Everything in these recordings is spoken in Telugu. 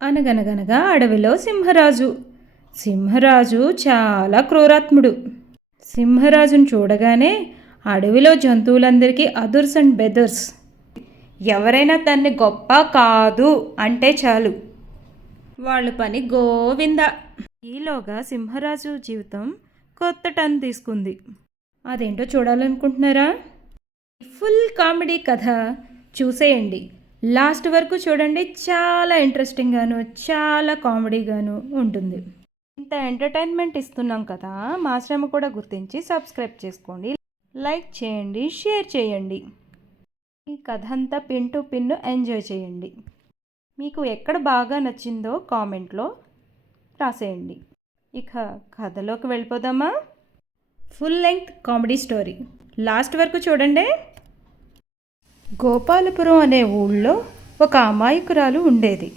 అనగనగనగా అడవిలో సింహరాజు. సింహరాజు చాలా క్రూరాత్ముడు. సింహరాజును చూడగానే అడవిలో జంతువులందరికీ అదుర్స్ అండ్ బెదర్స్. ఎవరైనా తన్ని గొప్ప కాదు అంటే చాలు. వాళ్ళ పని గోవింద. ఈలోగా సింహరాజు జీవితం కొత్త టర్న్ తీసుకుంది. అదేంటో చూడాలనుకుంటున్నారా? ఫుల్ కామెడీ కథ చూసేయండి. లాస్ట్ వరకు చూడండి చాలా ఇంట్రెస్టింగ్గాను చాలా కామెడీగాను ఉంటుంది. ఇంత ఎంటర్టైన్మెంట్ ఇస్తున్నాం కదా మా శ్రమ కూడా గుర్తించి సబ్స్క్రైబ్ చేసుకోండి లైక్ చేయండి షేర్ చేయండి. ఈ కథ అంతా పిన్ టు పిన్ను ఎంజాయ్ చేయండి. మీకు ఎక్కడ బాగా నచ్చిందో కామెంట్లో రాసేయండి. ఇక కథలోకి వెళ్ళిపోదామా? Full length comedy story last వరకు చూడండి గోపాలపురం అనే ఊళ్ళో ఒక అమాయకురాలు ఉండేది.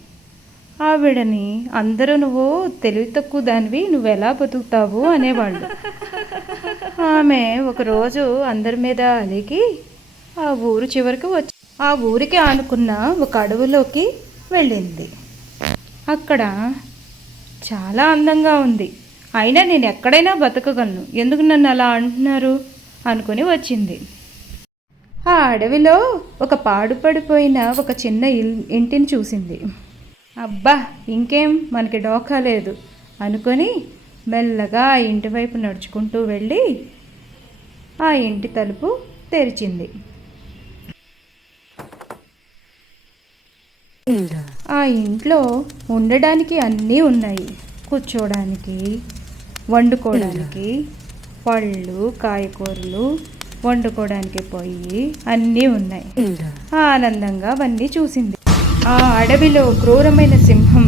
ఆవిడని అందరూ నువ్వు తెలివి తక్కువ దానివి నువ్వు ఎలా బతుకుతావు అనేవాళ్ళు. ఆమె ఒకరోజు అందరి మీద అలిగి ఆ ఊరు చివరికి వచ్చి ఆ ఊరికి ఆనుకున్న ఒక అడవిలోకి వెళ్ళింది. అక్కడ చాలా అందంగా ఉంది. అయినా నేను ఎక్కడైనా బతకగలను. ఎందుకు నన్ను అలా అంటున్నారు? అనుకుని వచ్చింది. ఆ అడవిలో ఒక పాడుపడిపోయిన ఒక చిన్న ఇంటిని చూసింది. అబ్బా ఇంకేం? మనకి డోకా లేదు. అనుకొని మెల్లగా ఆ ఇంటి వైపు నడుచుకుంటూ వెళ్ళి ఆ ఇంటి తలుపు తెరిచింది. ఆ ఇంట్లో ఉండడానికి అన్నీ ఉన్నాయి. కూర్చోడానికి వండుకోవడానికి పళ్ళు కాయకూరలు వండుకోవడానికి పొయ్యి అన్నీ ఉన్నాయి. ఆనందంగా అవన్నీ చూసింది. ఆ అడవిలో క్రూరమైన సింహం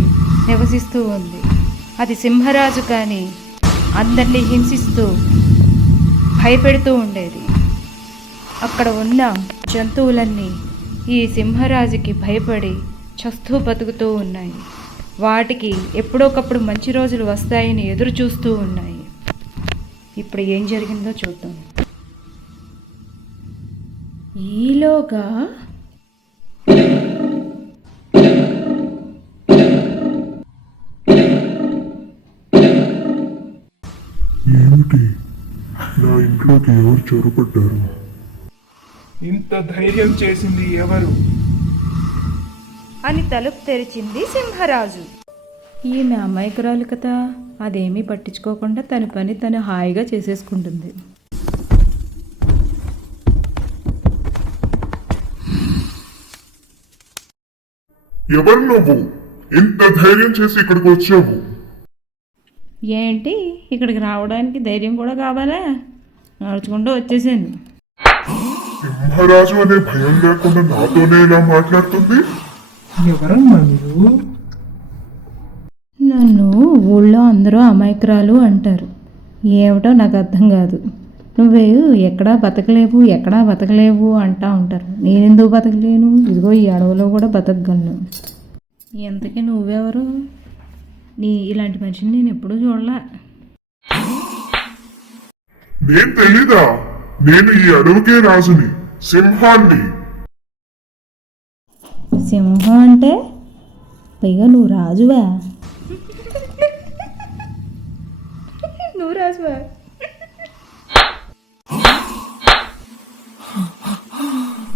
నివసిస్తూ ఉంది. అది సింహరాజు కానీ అందరినీ హింసిస్తూ భయపెడుతూ ఉండేది. అక్కడ ఉన్న జంతువులన్నీ ఈ సింహరాజుకి భయపడి చస్తూ బతుకుతూ ఉన్నాయి. వాటికి ఎప్పుడోకప్పుడు మంచి రోజులు వస్తాయని ఎదురు చూస్తూ ఉన్నాయి. ఇప్పుడు ఏం జరిగిందో చూద్దాం. ఈలోగా ఏమిటి? నా ఇంట్లోకి ఎవరు చొరబడ్డారు? ఇంత ధైర్యం చేసింది ఎవరు? అని తలుపు తెరిచింది సింహరాజు. ఈమె అమాయకురాలు కదా అదేమీ పట్టించుకోకుండా తన పని తను హాయిగా చేసేసుకుంటుంది. ఎవరు నువ్వు? ఇంత ధైర్యం చేసి ఇక్కడికి వచ్చావు. ఏంటి? ఇక్కడికి రావడానికి ధైర్యం కూడా కావాలా? నడుచుకుంటూ వచ్చేసాను. సింహరాజు అనే భయం లేకుండా నాతోనే ఇలా మాట్లాడుతుంది? ఎవరమ్మా మీరు? నన్ను ఊళ్ళో అందరూ అమాయకురాలు అంటారు. ఏమిటో నాకు అర్థం కాదు. నువ్వు ఎక్కడా బతకలేవు ఎక్కడా బతకలేవు అంటా ఉంటారు. నేనెందుకు బతకలేను? ఇదిగో ఈ అడవిలో కూడా బతకగలను. ఎంతకీ నువ్వెవరు? నీ ఇలాంటి మనిషిని నేను ఎప్పుడూ చూడలే. నేను తెలీదా? నేను ఈ అడవికే రాజుని సింహాన్ని. సింహం అంటే? పైగా నువ్వు రాజువా? నువ్వు రాజువా?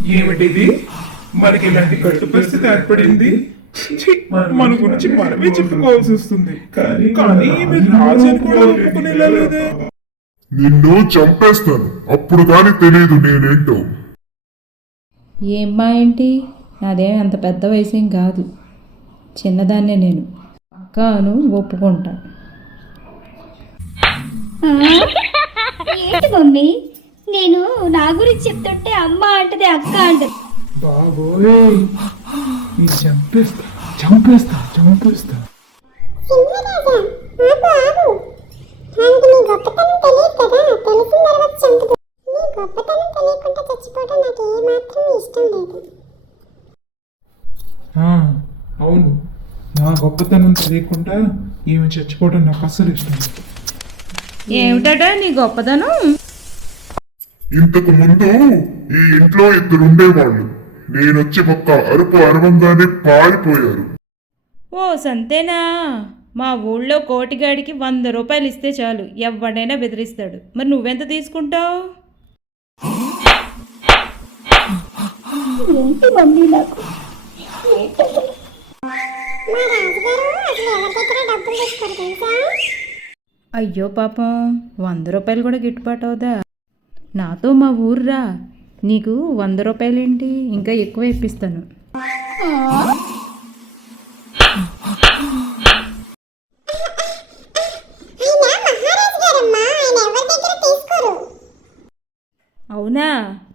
ఏమిటిది? మనకి ఇలాంటి కట్టు పరిస్థితి ఏర్పడింది. మన గురించి మనమే చెప్పుకోవాల్సి వస్తుంది. కానీ కానీ మీరు రాజు అని కూడా ఒప్పుకునేలా లేదే. నిన్ను చంపేస్తాను. అప్పుడు కానీ తెలియదు నేనేంటో. ఏమ్మా ఏంటి? నాదేం అంత పెద్ద వయసేం కాదు. చిన్నదాన్నే నేను. అక్కను ఒప్పుకుంటా. ఏంటి మమ్మీ నేను నా గురించి చెప్తుంటే అమ్మ అంటది అక్క అంటది. బాబోయ్. చంపేస్తా చంపేస్తా చంపేస్తా. గొప్పతనం గొప్పతనం అవును. నా గొప్పతనం తెలియకుండా ఈమె చచ్చిపోవడం నాకు అస్సలు ఇష్టం లేదు. ఏమిటట నీ గొప్పదనం ఇంతకు ముందు ఈ ఇంట్లో ఇద్దరు ఉండేవాళ్ళు. నేనొచ్చి ఒక్క అరుపు అరవంగానే పారిపోయారు ఓ సంతేనా? మా ఊళ్ళో కోటిగాడికి వంద రూపాయలు ఇస్తే చాలు ఎవడైనా బెదిరిస్తాడు. మరి నువ్వెంత తీసుకుంటావు? మా రాజుగారు అసలు ఎవరి దగ్గర డబ్బులు తీసుకోరు తెలుసా? అయ్యో పాపం వంద రూపాయలు కూడా గిట్టుబాటు అవుదా? నాతో మా ఊర్రా. నీకు వంద రూపాయలేంటి? ఇంకా ఎక్కువ ఇప్పిస్తాను. ఆయన మహారాజు గారమ్మా ఆయన ఎవరి దగ్గర తీసుకోరు? అవునా?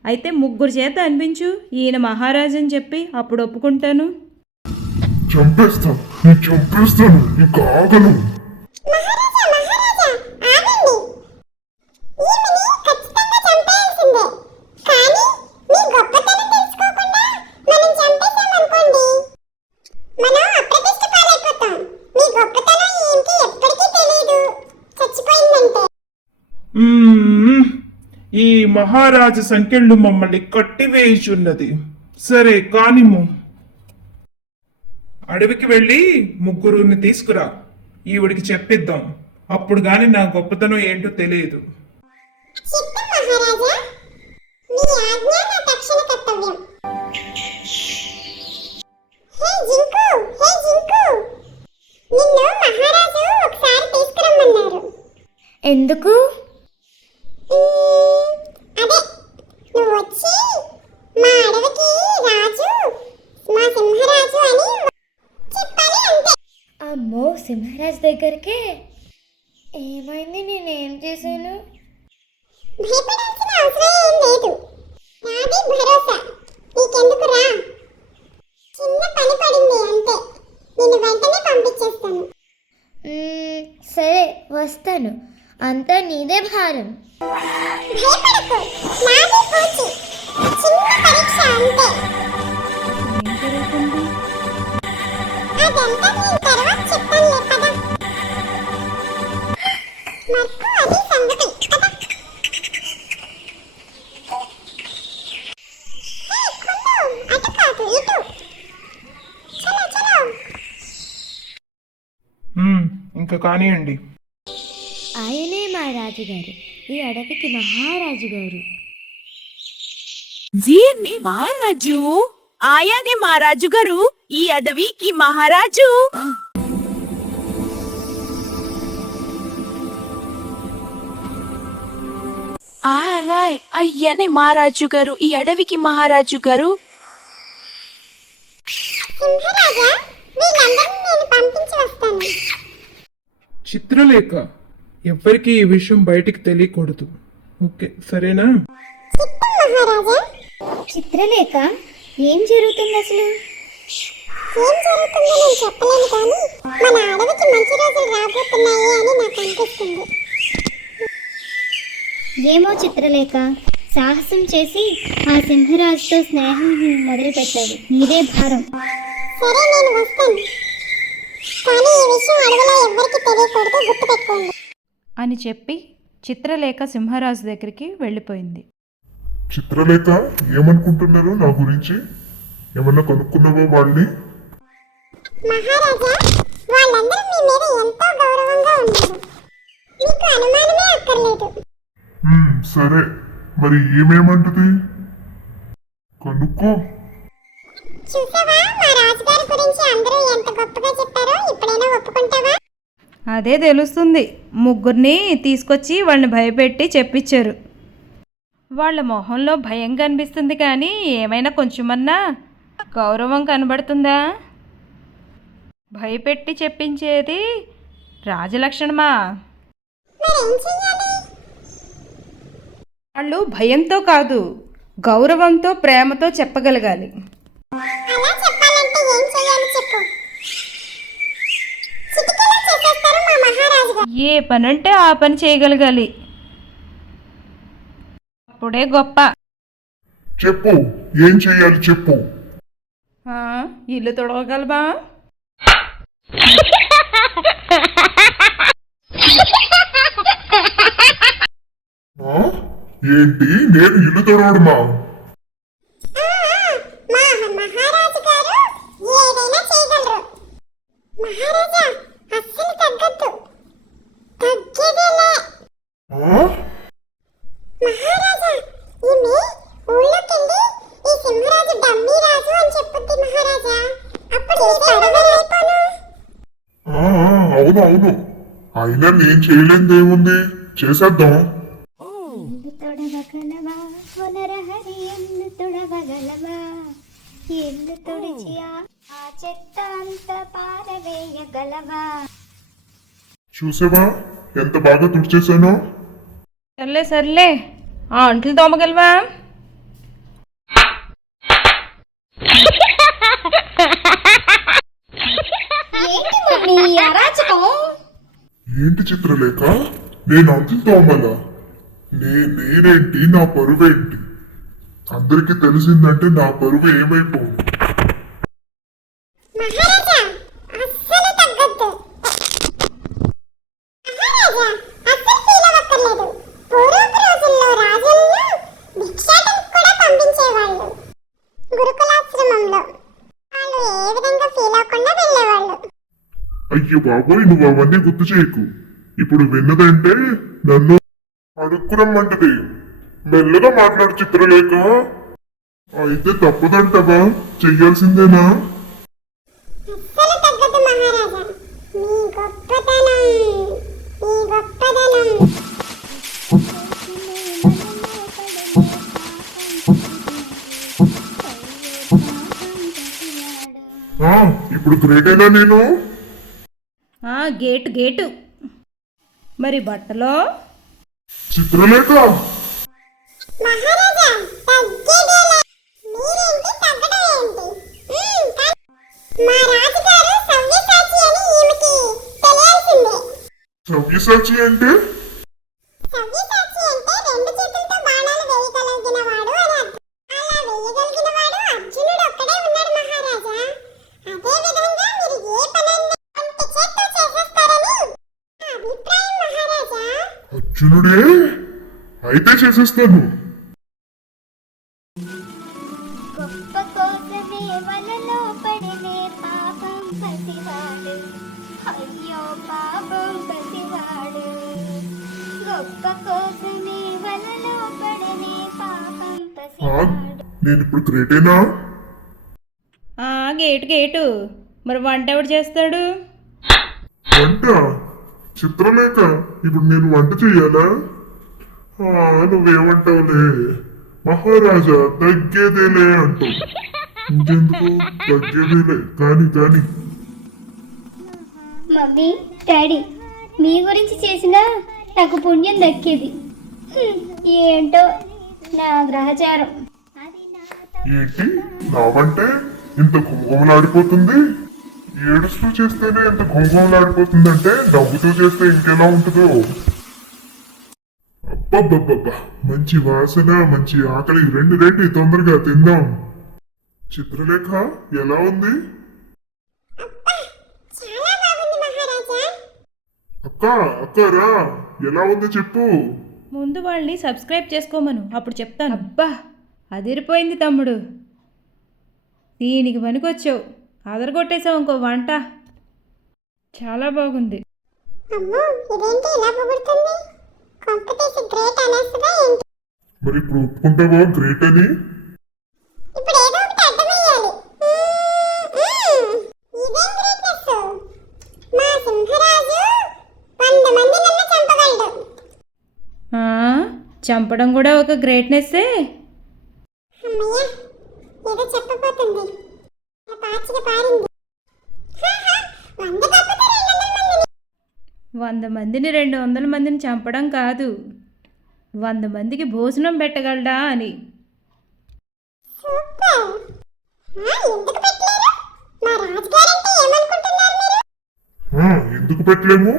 అయితే ముగ్గురు చేత అనిపించు. ఈయన మహారాజు అని చెప్పి అప్పుడు ఒప్పుకుంటాను. చంపేస్తాను. నీ చంపేస్తాను. ఇంకా ఆగను మహారాజా మహారాజా ఆగండి ఈమెని ఖచ్చితంగా చంపేయాల్సిందే కానీ మీ గొప్పతనం తెలుసుకోకుండా మనం చంపేసామనుకోండి మనం అప్రతిష్ట పాలైపోతాం మీ గొప్పతనం ఈమెకి ఎప్పటికీ తెలియదు చచ్చిపోయిందంటే మ్మ్. ఈ మహారాజు సంఖ్యలు మమ్మల్ని కట్టివేయుచున్నది. సరే కానిము అడవికి వెళ్ళి ముగ్గురుని తీసుకురా. ఈవిడికి చెప్పిద్దాం. అప్పుడు గాని నా గొప్పతనం ఏంటో తెలియదు. చిత్తం మహారాజా మీ ఆజ్ఞ నా తక్షణ కర్తవ్యం. హే జింకు హే జింకు! నిన్ను మహారాజు ఒకసారి తీసుకురమ్మన్నారు. ఎందుకు? అదే నువ్వు వచ్చి మా అడవికి రాజు మా సింహరాజు అని చెప్పాలి అంతే. అమ్మో సింహరాజ్ దగ్గరికి ఏమైంది? నేనేం చేశాను? భయపడాల్సిన అవసరం ఏం లేదు. నాది భరోసా. నీకెందుకు రా? చిన్న పని పడింది అంతే. నిన్ను వెంటనే పంపించేస్తాను. మ్మ్, సరే వస్తాను. అంతా నీదే భారం. ఇంకా కానివ్వండి ఆయనే మా రాజుగారు ఈ అడవికి మహారాజు గారు. మహారాజు. ఆయానే మహారాజు గారు ఈ అడవికి మహారాజు. ఆయ్ అయ్యనే మహారాజు గారు ఈ అడవికి మహారాజు గారు. చిత్రలేఖ. ఎవ్వరికి ఈ విషయం బయటికి తెలియకూడదు. ఓకే సరేనా? చిత్రలేఖ ఏం జరుగుతుంది అసలు? ఏం జరుగుతుందో నేను చెప్పలేను కానీ మన అడవికి మంచి రోజులు రాబోతున్నాయి అని నాకు అనిపిస్తుంది. ఏమో చిత్రలేఖ సాహసం చేసి ఆ సింహరాజుతో స్నేహం మొదలుపెట్టావు. నీదే భారం. సరే నేను వస్తాను. కానీ ఈ విషయం అడవిలో ఎవ్వరికి తెలియకూడదు గుర్తుపెట్టుకోండి. అని చెప్పి చిత్రలేఖ సింహరాజు దగ్గరికి వెళ్ళిపోయింది. చిత్రలేఖ ఏమనుకుంటున్నారు నా గురించి ఏమన్నా కనుక్కున్నావా వాళ్ళని మహారాజా వాళ్ళందరూ మీ మీద ఎంతో గౌరవంగా ఉన్నారు. మీకు అనుమానమే అక్కర్లేదు. మ్మ్, సరే. మరి ఏమేమంటది? కనుక్కో. చూసావా మా రాజుగారి గురించి అందరూ ఎంత గొప్పగా చెప్పారో ఇప్పుడైనా ఒప్పుకుంటావా? అదే తెలుస్తుంది. ముగ్గురిని తీసుకొచ్చి వాళ్ళని భయపెట్టి చెప్పించారు వాళ్ళ మొహంలో భయం కనిపిస్తుంది కానీ ఏమైనా కొంచెమన్నా గౌరవం కనబడుతుందా? భయపెట్టి చెప్పించేది రాజలక్షణమా వాళ్ళు భయంతో కాదు గౌరవంతో ప్రేమతో చెప్పగలగాలి. ఏ పని అంటే ఆ పని చేయగలగాలి. అప్పుడే గొప్ప. చెప్పు ఏం చెయ్యాలి చెప్పు. ఇల్లు తొడగలమా ఆ? ఏంటి నేను ఇల్లు తొడవడమా ఆ, ఆ, మా మహారాజు గారు ఏదైనా చేయగలరు మహారాజా అస్సలు తగ్గద్దు తగ్గేదేలే ఆ? మహారాజా ఈమె ఊళ్ళోకెళ్ళి ఈ సింహరాజు డమ్మీ రాజు అని చెప్పుద్ది మహారాజా. అప్పుడు ఈ పడవలైపోను ఆ, ఆ, అవును అవును. అయినా నేను చేసేద్దాం. తొడవగలవా? పునరహరి తొడవగలవా? తొడిచి ఆ చెత్త అంత పారవేయగలవా? చూసావా? ఎంత బాగా తుడిచేశానో? సర్లే సర్లే. ఆ అంట్లు తోమగలవా? ఏంటి చిత్రలేఖ? నేను అంతులు తోమలా? నే నేనేంటి? నా పరువేంటి? అందరికీ తెలిసిందంటే నా పరువు ఏమైపోవు మహారాజా అస్సలు తగ్గద్దు మహారాజా అస్సలు ఫీల్ అవ్వక్కర్లేదు పూర్వపు రోజుల్లో రాజులను భిక్షాటనకు కూడా పంపించేవాళ్ళు గురుకులాశ్రమంలో వాళ్ళు ఏ విధంగా ఫీల్ అవ్వకుండా వెళ్ళేవాళ్ళు అయ్యో బాబోయ్ నువ్వు అవన్నీ గుర్తు చేయకు. ఇప్పుడు విన్నదంటే నన్ను అడుక్కురమ్మంటది. మెల్లగా మాట్లాడు చిత్రలేఖ. అయితే తప్పదంటవా? చెయ్యాల్సిందేనా? ఇప్పుడు గ్రేటేనా నేను? ఆ, గేటు గేటు. మరి బట్టలో? చిత్రలేఖ. సవ్యసాచి అంటే? చేత్తో చేసేస్తారని అభిప్రాయం మహారాజా అర్జునుడే అయితే చేసేస్తాను. గొప్ప కోసమే వలలో పడినే పాపం పసివాడు అయ్యో పాపం పసివాడు గొప్ప కోసమే వలలో పడినే పాపం పసివాడు నేను ఇప్పుడు గ్రేటేనా ఆ, గేటు గేటు. మరి వంట ఎవడు చేస్తాడు? వంట చిత్రలేఖ ఇప్పుడు నేను వంట చెయ్యాలా? ఆ, నువ్వేమంటావులే? మహారాజా తగ్గేదేలే అంటావు ఇంకెందుకు? తగ్గేదేలే. కాని కాని. మమ్మీ డాడీ మీ గురించి చేసిన నాకు పుణ్యం దక్కేది. ఏంటో నా గ్రహచారం. ఏంటి? నావంటే ఇంత ఘుమఘుమలాడిపోతుంది ఏడుస్తూ చేస్తేనే ఎంత ఘుమఘుమలాడిపోతుందంటే నవ్వుతూ చేస్తే ఇంకెలా ఉంటుందో. అబ్బబ్బబ్బబ్బా మంచి వాసన మంచి ఆకలి రెండు రెండు తొందరగా తిందాం. చిత్రలేఖ ఎలా ఉంది? అక్క అక్కరా ఎలా ఉంది చెప్పు. ముందు వాళ్ళని సబ్స్క్రైబ్ చేసుకోమను అప్పుడు చెప్తాను. అబ్బా అదిరిపోయింది తమ్ముడు. దీనికి పనికొచ్చావు. అదరగొట్టేసావు ఇంకో వంట. చాలా బాగుంది. మరి ఇప్పుడు ఒప్పుకుంటావా? గ్రేట్ అని? చంపడం కూడా ఒక గ్రేట్నెస్సే అమ్మయ్య ఏదో చెప్పబోతుంది నా పాచిక పారింది వంద మందిని రెండు వందల మందిని చంపడం కాదు. వంద మందికి భోజనం పెట్టగలడా అని. సూపర్. ఆ, ఎందుకు పెట్టలేరు? మా రాజుగారంటే ఏమనుకుంటున్నారు మీరు? ఆ, ఎందుకు పెట్టలేము?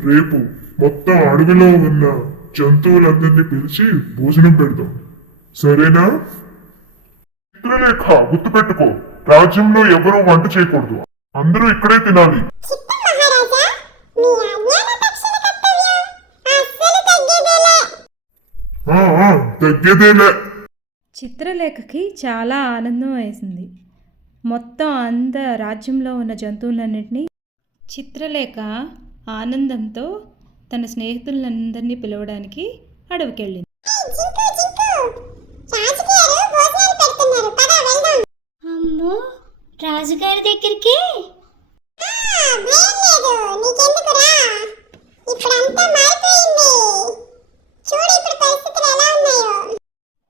రేపు మొత్తం అడవిలో ఉన్న జంతువులందరినీ పిలిచి భోజనం పెడదాం. సరేనా? చిత్రలేఖ గుర్తుపెట్టుకో. రాజ్యంలో ఎవరూ వంట చేయకూడదు. అందరూ ఇక్కడే తినాలి. తగ్గేదేలే. చిత్రలేఖకి చాలా ఆనందం వేసింది. మొత్తం అంత రాజ్యంలో ఉన్న జంతువులన్నింటినీ చిత్రలేఖ ఆనందంతో తన స్నేహితులందరినీ పిలవడానికి అడవికెళ్ళింది జింకు జింకు రాజుగారు భోజనాలు పెడుతున్నారు పద వెళ్దాం అమ్మో రాజుగారి దగ్గరికి ఆ, భయం లేదు నీకెందుకురా ఇప్పుడంతా మారిపోయింది చూడు ఇప్పుడు పరిస్థితులు ఎలా ఉన్నాయో.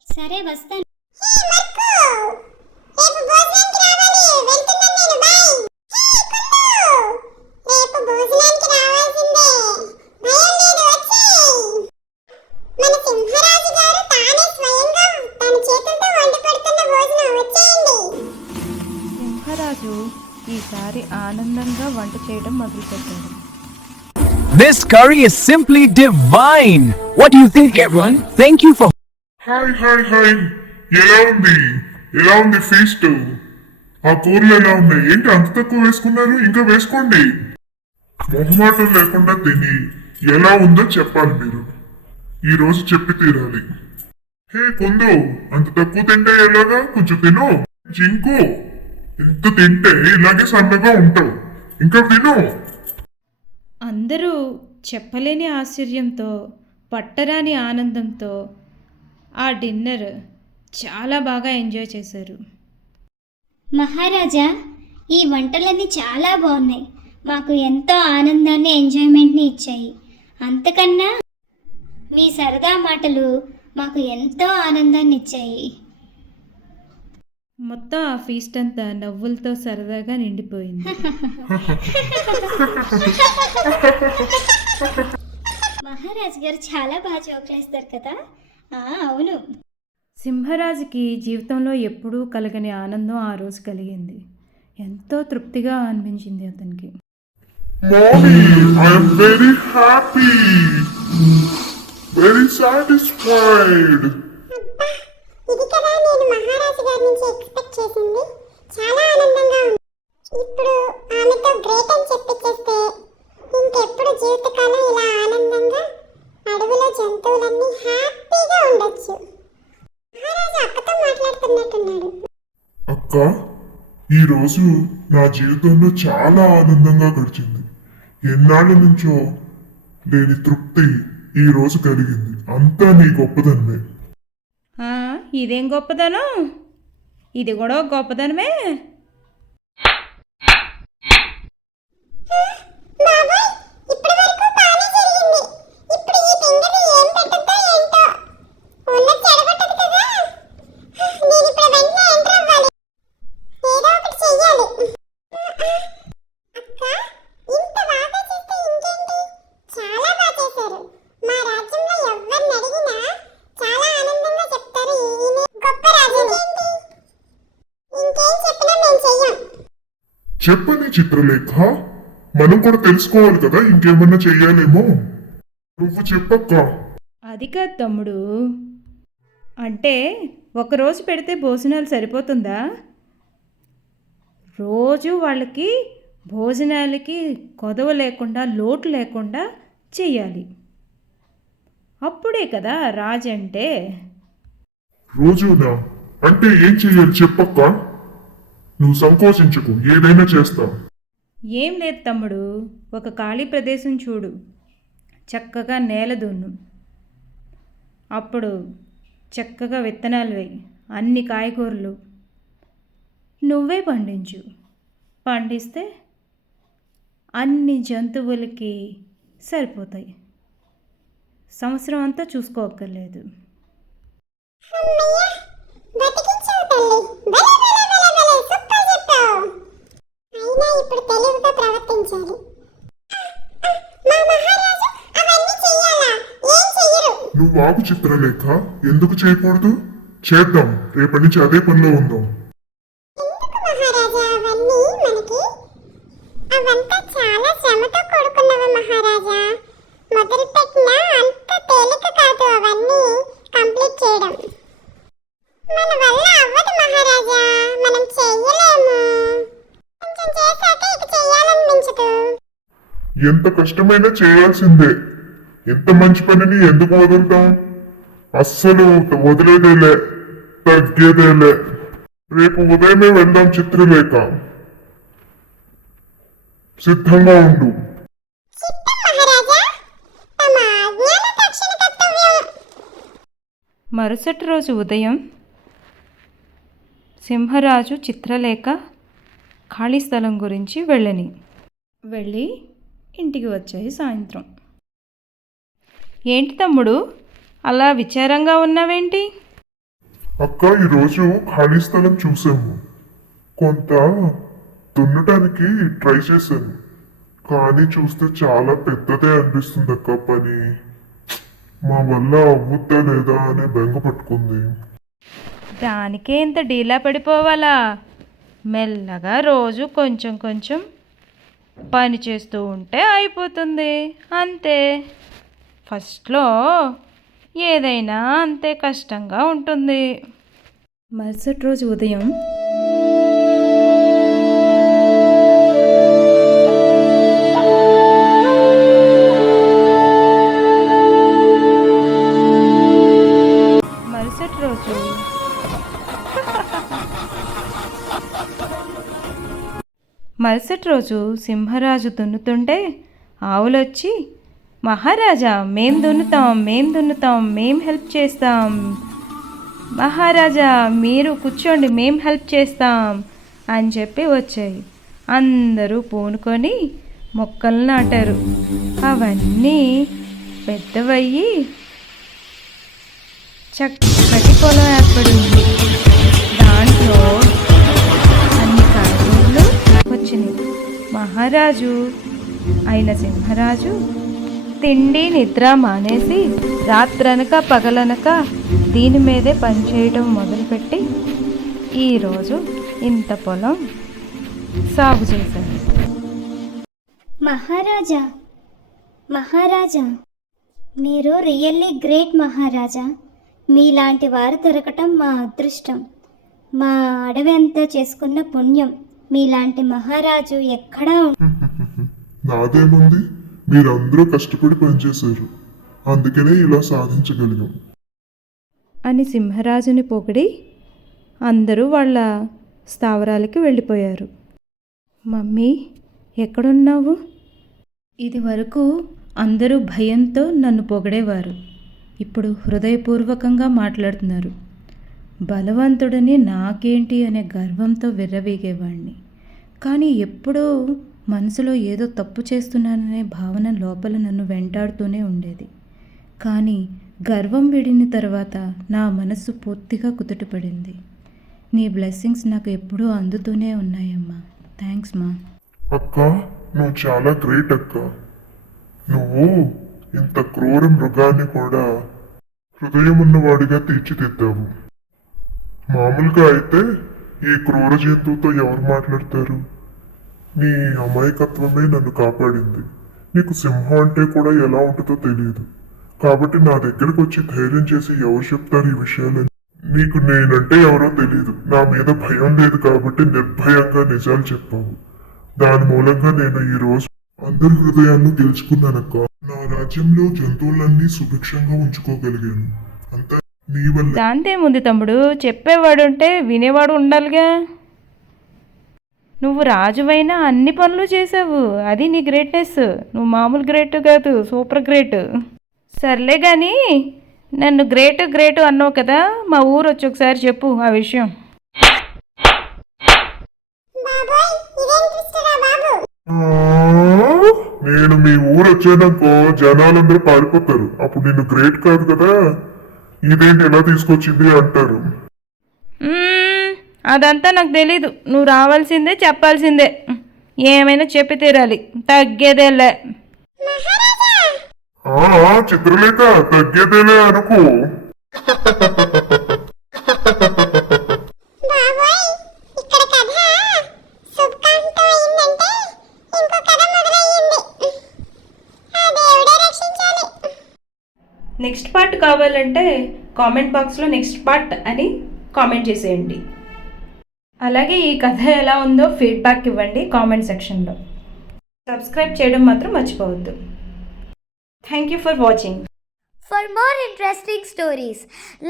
సరే వస్తాను హే మర్కు రేపు భోజనానికి రావాలి వెళ్తున్నాను నేను బాయ్ హే కుందు రేపు భోజనానికి రావాల్సిందే భయం లేదు వచ్చేయ్ మన సింహరాజు గారు తానే స్వయంగా తన చేతులతో వండి పెడుతున్న భోజనం వచ్చేయండి సింహరాజు ఈసారి ఆనందంగా వంట చేయడం మొదలుపెట్టాడు This curry is simply divine. What do you think, everyone? Thank you for hi hi hi ఎలా ఉంది ఎలా ఉంది ఫీస్ట్ ఆ కూరలు ఎలా ఉన్నాయి? ఏంటి అంత తక్కువ వేసుకున్నారు? ఇంకా వేసుకోండి. మొహమాటం లేకుండా తిని ఎలా ఉందో చెప్పాలి మీరు. ఈ రోజు చెప్పి తీరాలి. హే కుందు అంత తక్కువ తింటే ఎలాగా? కొంచెం తిను. జింకు. ఇంత తింటే ఇలాగే సన్నగా ఉంటావు. ఇంకా తిను అందరూ చెప్పలేని ఆశ్చర్యంతో పట్టరాని ఆనందంతో ఆ డిన్నర్ చాలా బాగా ఎంజాయ్ చేశారు. మహారాజా ఈ వంటలన్నీ చాలా బాగున్నాయి. మాకు ఎంతో ఆనందాన్ని ఎంజాయ్మెంట్ని ఇచ్చాయి. అంతకన్నా మీ సరదా మాటలు మాకు ఎంతో ఆనందాన్ని ఇచ్చాయి. మొత్తం ఆ ఫీస్ట్ అంతా నవ్వులతో సరదాగా నిండిపోయింది. మహారాజు గారు చాలా బాగా జోకులేస్తారు కదా? ఆ, అవును. సింహరాజుకి జీవితంలో ఎప్పుడూ కలగని ఆనందం ఆ రోజు కలిగింది. ఎంతో తృప్తిగా అనిపించింది అతనికి. Mommy, I am very happy. Very satisfied. ఇది కదా గారి నుంచి ఎక్స్పెక్ట్ చేసింది. చాలా ఆనందంగా ఉంది. ఇప్పుడు ఆమెతో గ్రేట్ అని చెప్పించేస్తే ఇంకెప్పుడు జీవితకాలం ఇలా ఆనందంగా అడవిలో జంతువులన్నీ హ్యాపీగా ఉండొచ్చు. మహారాజు అక్కతో మాట్లాడుతున్నట్టున్నాడు. అక్క ఈ రోజు నా జీవితంలో చాలా ఆనందంగా గడిచింది. ఎన్నాళ్ళ నుంచో లేని తృప్తి ఈ రోజు కలిగింది. అంతా నీ గొప్పదనమే ఆ, ఇదేం గొప్పదనం ఇది కూడా గొప్పదనమే చెప్పని చిత్రలేఖ? మనం కూడా తెలుసుకోవాలి కదా ఇంకేమన్నా చెయ్యాలేమో? నువ్వు చెప్పక్క. అది కాదు తమ్ముడు. అంటే ఒకరోజు పెడితే భోజనాలు సరిపోతుందా? రోజు వాళ్ళకి భోజనాలకి కొదవ లేకుండా లోటు లేకుండా చెయ్యాలి. అప్పుడే కదా రాజు అంటే రోజునా? అంటే ఏం చెయ్యాలి చెప్పక్క? నువ్వు సంకోచించకు ఏదైనా చేస్తా. ఏం లేదు తమ్ముడు ఒక ఖాళీ ప్రదేశం చూడు చక్కగా నేల దున్ను. అప్పుడు చక్కగా విత్తనాలు వేయి అన్ని కాయగూరలు. నువ్వే పండించు. పండిస్తే అన్ని జంతువులకి సరిపోతాయి. సంవత్సరం అంతా చూసుకోక్కర్లేదు. అయినా ఇప్పుడు తెలివిగా ప్రవర్తించాలి. మా మహారాజు అవన్నీ చెయ్యాలా? ఏం చెయ్యరు? నువ్వు ఆకు చిత్రలేఖ ఎందుకు చేయకూడదు? చేద్దాం రేపటి నుంచి అదే పనిలో ఉందాం. మన వల్ల అవ్వదు మహారాజా మనం చెయ్యలేము. ఎంత కష్టమైనా చేయాల్సిందే. ఎంత మంచి పనిని ఎందుకు వదులుతాం? అస్సలు వదిలేదేలే. తగ్గేదేలే. రేపు ఉదయమే వెళ్దాం చిత్రలేఖ. సిద్ధంగా ఉండు. మరుసటి రోజు ఉదయం సింహరాజు చిత్రలేఖ ఖాళీ స్థలం గురించి వెళ్ళని. వెళ్ళి ఇంటికి వచ్చాయి సాయంత్రం. ఏంటి తమ్ముడు? అలా విచారంగా ఉన్నావేంటి? అక్క ఈరోజు ఖాళీ స్థలం చూసాము. కొంత దున్నటానికి ట్రై చేశాను. కానీ చూస్తే చాలా పెద్దదే అనిపిస్తుంది అక్క పని. మా వల్ల అవ్వుద్దా లేదా అనే బెంగ పట్టుకుంది. దానికే ఇంత డీలా పడిపోవాలా? మెల్లగా రోజు కొంచెం కొంచెం పని చేస్తూ ఉంటే అయిపోతుంది. అంతే. ఫస్ట్లో ఏదైనా అంతే కష్టంగా ఉంటుంది. మరుసటి రోజు ఉదయం మరుసటి రోజు సింహరాజు దున్నుతుంటే ఆవులొచ్చి మహారాజా మేం దున్నుతాం మేం దున్నుతాం మేం హెల్ప్ చేస్తాం. మహారాజా మీరు కూర్చోండి మేం హెల్ప్ చేస్తాం అని చెప్పి వచ్చాయి. అందరూ పూనుకొని మొక్కలు నాటారు. అవన్నీ పెద్దవయ్యి చక్కటి పొలం ఏర్పడింది. దాంట్లో వచ్చినాయి మహారాజు అయిన సింహరాజు తిండి నిద్ర మానేసి రాత్రనక పగలనక దీని మీదే పనిచేయడం మొదలుపెట్టి ఈరోజు ఇంత పొలం సాగు చేశాను మహారాజా మహారాజా మీరు రియల్లీ గ్రేట్ మహారాజా. మీలాంటి వారు దొరకటం మా అదృష్టం. మా అడవి అంతా చేసుకున్న పుణ్యం. మీలాంటి మహారాజు ఎక్కడా నాదేముంది? మీరందరూ కష్టపడి పనిచేశారు. అందుకనే ఇలా సాధించగలిగాం. అని సింహరాజుని పొగిడి అందరూ వాళ్ళ స్థావరాలకి వెళ్ళిపోయారు. మమ్మీ ఎక్కడున్నావు? ఇది వరకు అందరూ భయంతో నన్ను పొగిడేవారు. ఇప్పుడు హృదయపూర్వకంగా మాట్లాడుతున్నారు. బలవంతుడని నాకేంటి అనే గర్వంతో విర్రవీగేవాణ్ణి. కానీ ఎప్పుడూ మనసులో ఏదో తప్పు చేస్తున్నాననే భావన లోపల నన్ను వెంటాడుతూనే ఉండేది. కానీ గర్వం విడిన తర్వాత నా మనసు పూర్తిగా కుదుటపడింది. నీ బ్లెస్సింగ్స్ నాకు ఎప్పుడూ అందుతూనే ఉన్నాయమ్మా. థ్యాంక్స్ మా. అక్క నువ్వు చాలా గ్రేట్ అక్క. నువ్వు ఇంత క్రూర మృగాన్ని కూడా హృదయం ఉన్నవాడిగా తీర్చిదిద్దావు. మామూలుగా అయితే ఈ క్రూర జంతువుతో ఎవరు మాట్లాడతారు? నీ అమాయకత్వమే నన్ను కాపాడింది. నీకు సింహం అంటే కూడా ఎలా ఉంటుందో తెలియదు. కాబట్టి నా దగ్గరకు వచ్చి ధైర్యం చేసి ఎవరు చెప్తారు ఈ విషయాలని? నీకు నేనంటే ఎవరో తెలియదు నా మీద భయం లేదు కాబట్టి నిర్భయంగా నిజాలు చెప్పావు. దాని మూలంగా నేను ఈ రోజు అందరి హృదయాన్ని గెలుచుకున్నానక్క. నా రాజ్యంలో జంతువులన్నీ సుభిక్షంగా ఉంచుకోగలిగాను. అంతా దాంతేముంది తమ్ముడు? చెప్పేవాడు ఉంటే వినేవాడు ఉండాలిగా. నువ్వు రాజువైనా అన్ని పనులు చేసావు అది నీ గ్రేట్నెస్ నువ్వు మామూలు గ్రేట్ కాదు సూపర్ గ్రేట్ సర్లే కానీ నన్ను గ్రేట్ గ్రేట్ అన్నావు కదా మా ఊరు వచ్చి ఒకసారి చెప్పు ఆ విషయం. నేను మీ ఊరు వచ్చేదనుకో జనాలందరూ పారిపోతారు. అప్పుడు నిన్ను గ్రేట్ కాదు కదా. ఇదేంటి ఎలా తీసుకొచ్చింది అంటారు? అదంతా నాకు తెలీదు. నువ్వు రావాల్సిందే చెప్పాల్సిందే. ఏమైనా చెప్పి తీరాలి. తగ్గేదేలే. చిత్రలేఖ తగ్గేదేలే అనుకో. కావాలంటే కామెంట్ బాక్స్లో నెక్స్ట్ పార్ట్ అని కామెంట్ చేసేయండి. అలాగే ఈ కథ ఎలా ఉందో ఫీడ్బ్యాక్ ఇవ్వండి కామెంట్ సెక్షన్లో. సబ్స్క్రైబ్ చేయడం మాత్రం మర్చిపోవద్దు. Thank you for watching for more interesting stories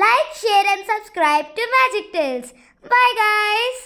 like share and subscribe to magic tales bye guys